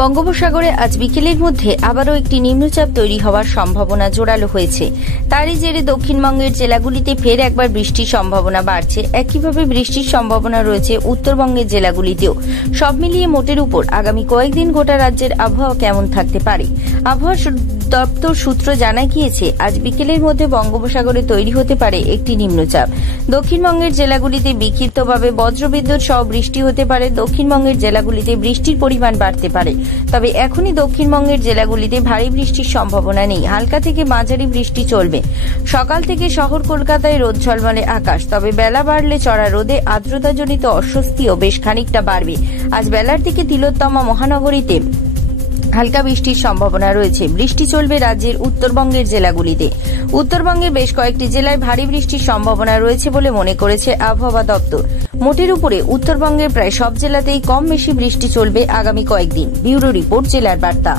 বঙ্গোপসাগরে আজ বিকেলের মধ্যে আবারও একটি নিম্নচাপ তৈরি হওয়ার সম্ভাবনা জোরালো হয়েছে। তারই জেরে দক্ষিণবঙ্গের জেলাগুলিতে ফের একবার বৃষ্টির সম্ভাবনা বাড়ছে। একইভাবে বৃষ্টির সম্ভাবনা রয়েছে উত্তরবঙ্গের জেলাগুলিতেও। সব মিলিয়ে মোটের উপর আগামী কয়েকদিন গোটা রাজ্যের আবহাওয়া কেমন থাকতে পারে। আবহাওয়া দপ্তর সূত্র জানা গিয়েছে, আজ বিকেলের মধ্যে বঙ্গোপসাগরে তৈরি হতে পারে একটি নিম্নচাপ। দক্ষিণবঙ্গের জেলাগুলিতে বিক্ষিপ্তভাবে বজ্রবিদ্যুৎ সহ বৃষ্টি হতে পারে। দক্ষিণবঙ্গের জেলাগুলিতে বৃষ্টির পরিমাণ বাড়তে পারে, তবে এখনই দক্ষিণবঙ্গের জেলাগুলিতে ভারী বৃষ্টির সম্ভাবনা নেই। হালকা থেকে মাঝারি বৃষ্টি চলবে। সকাল থেকে শহর কলকাতায় রোদ ঝলমলে আকাশ, তবে বেলা বাড়লে চড়া রোদে আর্দ্রতাজনিত অস্বস্তিও বেশ খানিকটা বাড়বে। আজ বেলার দিকে তিলোত্তমা মহানগরীতে হালকা বৃষ্টির সম্ভাবনা রয়েছে। বৃষ্টি চলবে রাজ্যের উত্তরবঙ্গের জেলাগুলিতে। উত্তরবঙ্গের বেশ কয়েকটি জেলায় ভারী বৃষ্টির সম্ভাবনা রয়েছে বলে মনে করেছে আবহাওয়া দপ্তর। মোটের উপরে উত্তরবঙ্গের প্রায় সব জেলাতেই কম বেশি বৃষ্টি চলবে আগামী কয়েকদিন। ব্যুরো রিপোর্ট, জেলার বার্তা।